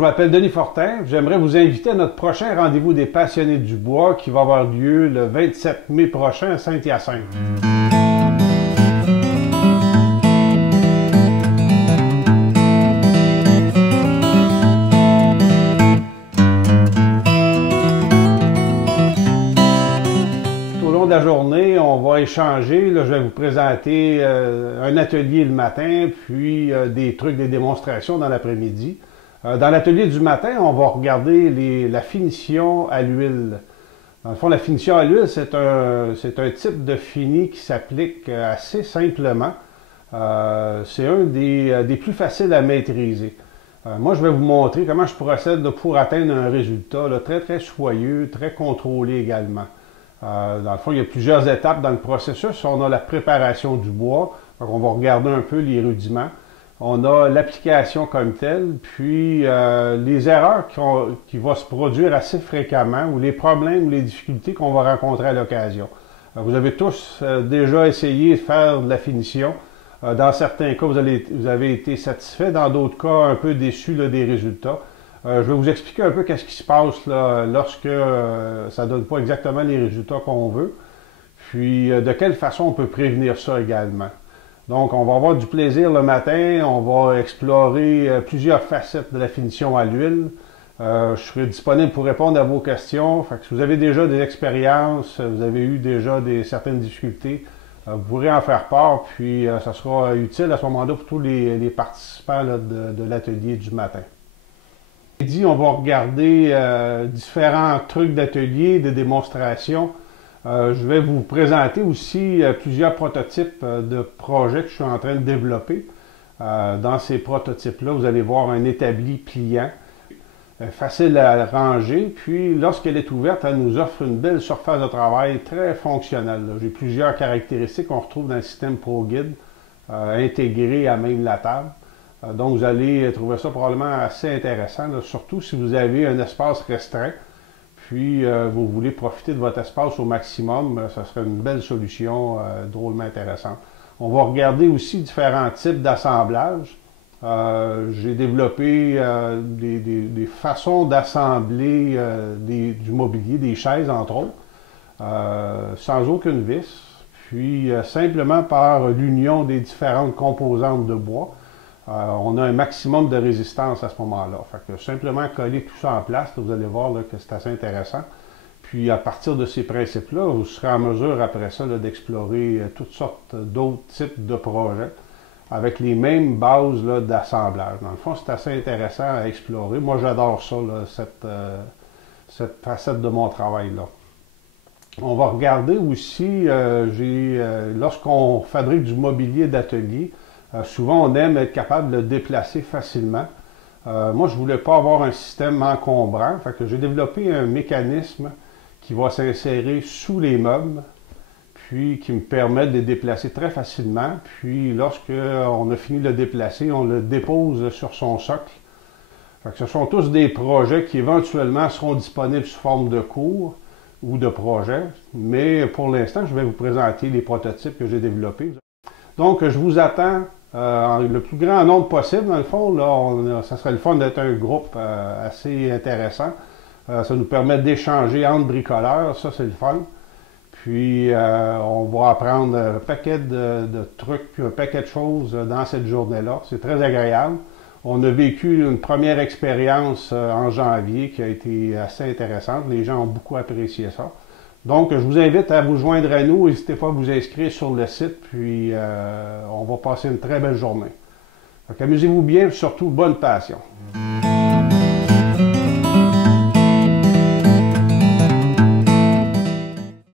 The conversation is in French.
je m'appelle Denis Fortin. J'aimerais vous inviter à notre prochain rendez-vous des passionnés du bois qui va avoir lieu le 27 mai prochain à Saint-Hyacinthe. Au long de la journée, on va échanger. Là, je vais vous présenter un atelier le matin, puis des trucs, des démonstrations dans l'après-midi. Dans l'atelier du matin, on va regarder la finition à l'huile. Dans le fond, la finition à l'huile, c'est un type de fini qui s'applique assez simplement. C'est un des plus faciles à maîtriser. Moi, je vais vous montrer comment je procède pour atteindre un résultat là, très, très soyeux, très contrôlé également. Dans le fond, il y a plusieurs étapes dans le processus. On a la préparation du bois, donc on va regarder un peu les rudiments. On a l'application comme telle, puis les erreurs qui vont se produire assez fréquemment, ou les problèmes ou les difficultés qu'on va rencontrer à l'occasion. Vous avez tous déjà essayé de faire de la finition. Dans certains cas, vous avez été satisfait, dans d'autres cas, un peu déçu là, des résultats. Je vais vous expliquer un peu qu'est-ce qui se passe là, lorsque ça ne donne pas exactement les résultats qu'on veut, puis de quelle façon on peut prévenir ça également. Donc, on va avoir du plaisir le matin, on va explorer plusieurs facettes de la finition à l'huile. Je serai disponible pour répondre à vos questions. Fait que si vous avez déjà des expériences, vous avez eu déjà certaines difficultés, vous pourrez en faire part, puis ça sera utile à ce moment-là pour tous les participants là, de l'atelier du matin. On va regarder différents trucs d'atelier, de démonstration. Je vais vous présenter aussi plusieurs prototypes de projets que je suis en train de développer. Dans ces prototypes-là, vous allez voir un établi pliant, facile à ranger, puis lorsqu'elle est ouverte, elle nous offre une belle surface de travail très fonctionnelle. J'ai plusieurs caractéristiques qu'on retrouve dans le système ProGuide, intégré à même la table. Donc vous allez trouver ça probablement assez intéressant, là, surtout si vous avez un espace restreint. Puis vous voulez profiter de votre espace au maximum, ça serait une belle solution drôlement intéressante. On va regarder aussi différents types d'assemblage. J'ai développé des façons d'assembler du mobilier, des chaises entre autres, sans aucune vis, puis simplement par l'union des différentes composantes de bois. On a un maximum de résistance à ce moment-là. Fait que simplement coller tout ça en place, là, vous allez voir là, que c'est assez intéressant. Puis à partir de ces principes-là, vous serez en mesure après ça d'explorer toutes sortes d'autres types de projets avec les mêmes bases d'assemblage. Dans le fond, c'est assez intéressant à explorer. Moi, j'adore ça, là, cette facette de mon travail-là. On va regarder aussi, lorsqu'on fabrique du mobilier d'atelier, souvent, on aime être capable de le déplacer facilement. Moi, je ne voulais pas avoir un système encombrant, fait que j'ai développé un mécanisme qui va s'insérer sous les meubles, puis qui me permet de les déplacer très facilement. Puis, lorsqu'on a fini de le déplacer, on le dépose sur son socle. Fait que ce sont tous des projets qui éventuellement seront disponibles sous forme de cours ou de projets, mais pour l'instant, je vais vous présenter les prototypes que j'ai développés. Donc, je vous attends le plus grand nombre possible, dans le fond. Là, ça serait le fun d'être un groupe assez intéressant. Ça nous permet d'échanger entre bricoleurs, ça c'est le fun. Puis, on va apprendre un paquet de trucs, puis un paquet de choses dans cette journée-là. C'est très agréable. On a vécu une première expérience en janvier qui a été assez intéressante. Les gens ont beaucoup apprécié ça. Donc, je vous invite à vous joindre à nous. N'hésitez pas à vous inscrire sur le site, puis on va passer une très belle journée. Amusez-vous bien, et surtout, bonne passion.